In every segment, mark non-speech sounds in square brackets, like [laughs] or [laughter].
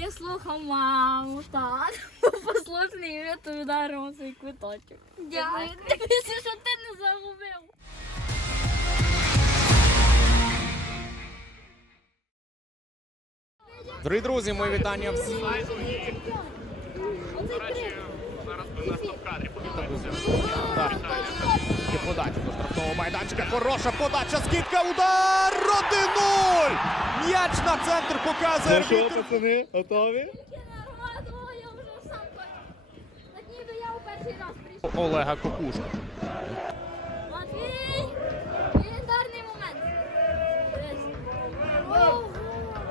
Він слухав маму, так. [laughs] Послухний від ударом свій квиточок. Дякую. Що ти не загубив. Дорогі друзі, мої вітання всім. Так. І подача до штрафного майданчика. Хороша подача. Скидка. Удар. 1-0. М'яч на центр показує Ну що, пацани, готові? Олега Кокушка. Матвій! Легендарний момент. Ого!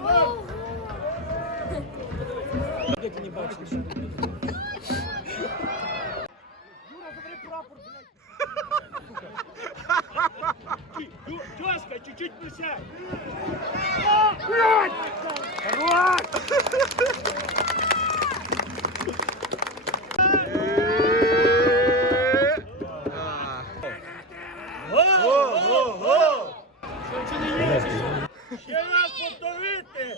Ого! Тёска, Ще раз повторити!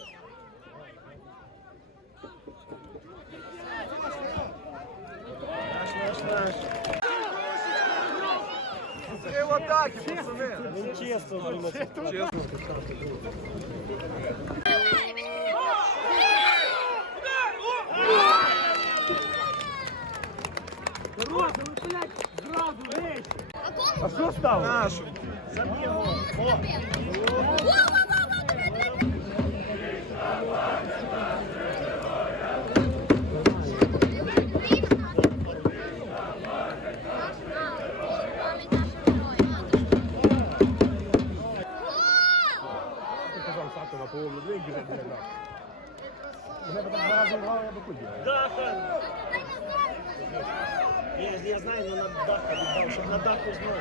Наш, наш, наш чуть-чуть присядь. Чесно. Дорога, ну, блядь, зразу, повторити! А що стало? Нашу. выбежать, наверное. Я потом два раза убрал, я бы выбежал. Даха! Я, я знаю, но на Даха отдал, чтобы на Даху узнал.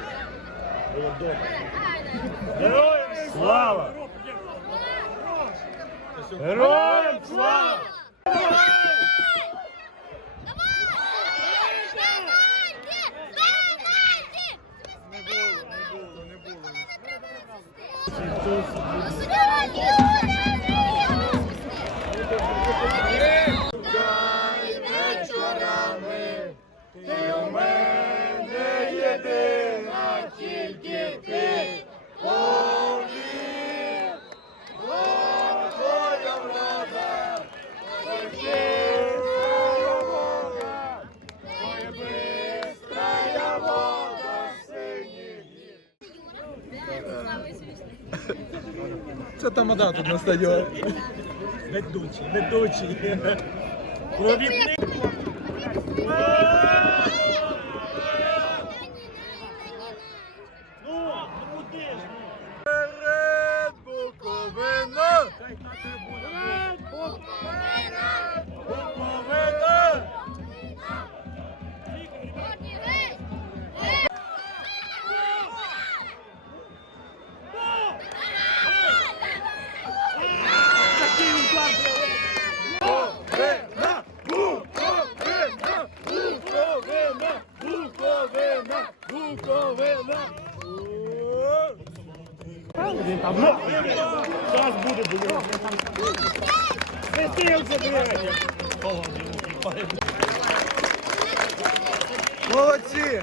Было дома. Героям слава! Героям слава! Thank you. Не єдина тільки ти, Богів, твоя влада, чистая вода, синіх. Що тамада тут на стадіоні? Ведучий, ведучий. Провідник. Ну, ну куди? Перед Буковина! Перед Буковина! Зараз буде було. Свистився, блядь. Молодці!